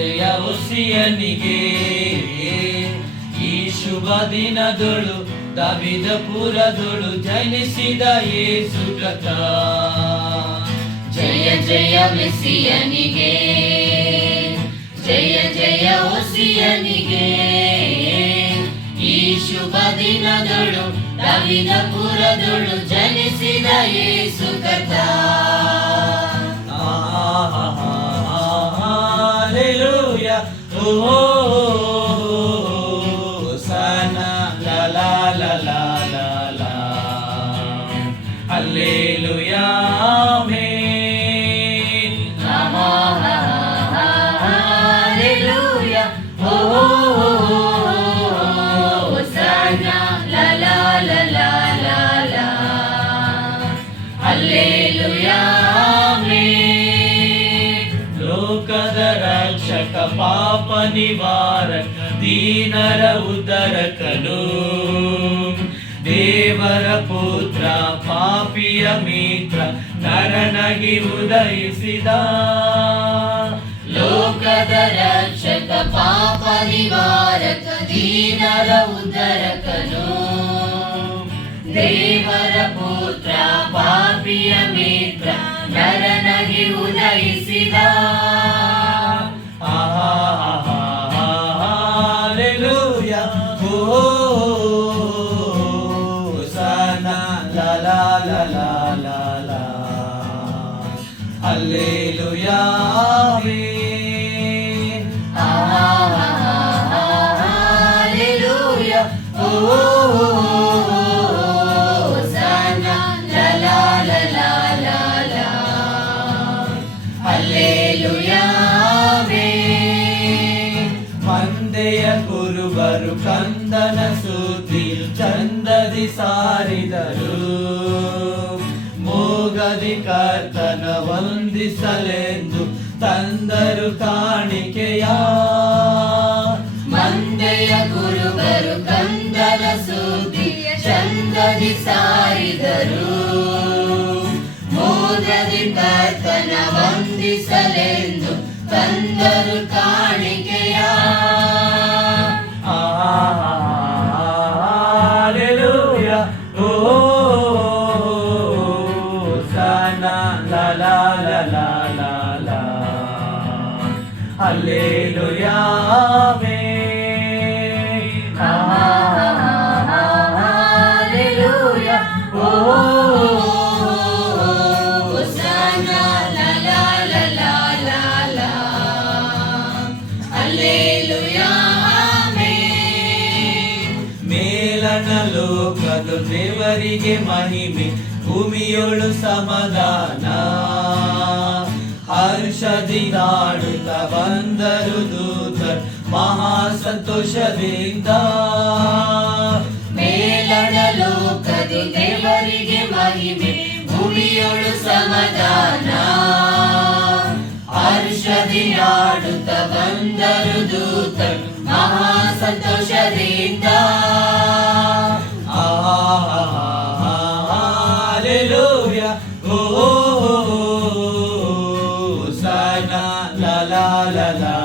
ಜಯ ಒಸಿಯನಿಗೆ. ಈ ಶುಭ ದಿನದೊಳು ದಾವಿದಪುರದೊಳು ಜನಿಸಿದ ಯೇಸು ಕಥ. ಜಯ ಜಯ ಮೆಸ್ಸಿಯನಿಗೆ, ಜಯ ಜಯ ಒಸಿಯನಿಗೆ. ಈ ಶುಭ ದಿನದೊಳು ದಾವಿದಪುರದೊಳು ಜನಿಸಿದ ಯೇಸು ಕಥ. Hallelujah, Hosanna, la la la la la la. Hallelujah, Amen. Hallelujah, Hosanna, la la la la la la. Hallelujah, Amen. ಲೋಕದ ರಕ್ಷಕ ಪಾಪ ನಿವಾರಕ ದೀನರ ಉದ್ಧರಕನು, ದೇವರ ಪುತ್ರ ಪಾಪಿಯ ಮಿತ್ರ ನರನಗಿ ಉದಯಿಸಿದ. ಲೋಕದ ರಕ್ಷಕ ಪಾಪ ನಿವಾರಕ ದೀನರ ಉದ್ಧರಕನು, ದೇವರ ಪುತ್ರ ಪಾಪಿಯ ಮಿತ್ರ ನರನಗಿ ಉದಯಿಸಿದ. Hallelujah, Hosanna, la la la la la la. Hallelujah, Amen. Hallelujah, Hosanna, la la la la la la. Hallelujah, Amen. ಮಂದೆಯ ಕುರುಬರು ಕಂದನ ಸುದ್ದಿ ಚಂದದಿ ಸಾರಿದರು, ಮೋಗದಿ ಕರ್ತನ ವಂದಿಸಲೆಂದು ತಂದರು ಕಾಣಿಕೆಯ. ಮಂದೆಯ ಕುರುಬರು ಕಂದನ ಸುದ್ದಿಯ ಚಂದದಿ ಸಾರಿದರು, ಮೋದದಿ ಕರ್ತನ ವಂದಿಸಲೆಂದು ತಂದರು ಕಾಣಿಕೆಯ. Hallelujah, Hosanna, la la la la la la. Hallelujah, Amen. Hallelujah, Hosanna, la la la la la la. Hallelujah, Amen. ಮೇಲನ ಲೋಕದ ದೇವರಿಗೆ ಮಹಿಮೆ, ಭೂಮಿಯೊಳು ಸಮಾಧಾನ. ಹರ್ಷದಿ ಹಾಡುತ್ತ ಬಂದರು ದೂತರು ಮಹಾ ಸಂತೋಷದಿಂದ. ಮೇಲಣ ಲೋಕದಿ ದೇವರಿಗೆ ಮಹಿಮೆ, ಭೂಮಿಯೊಳು ಸಮಾಧಾನ. ಹರ್ಷದಿ ಹಾಡುತ್ತ ಬಂದರು ದೂತರು ಮಹಾ ಸಂತೋಷದಿಂದ. Hallelujah, Hosanna, la la la la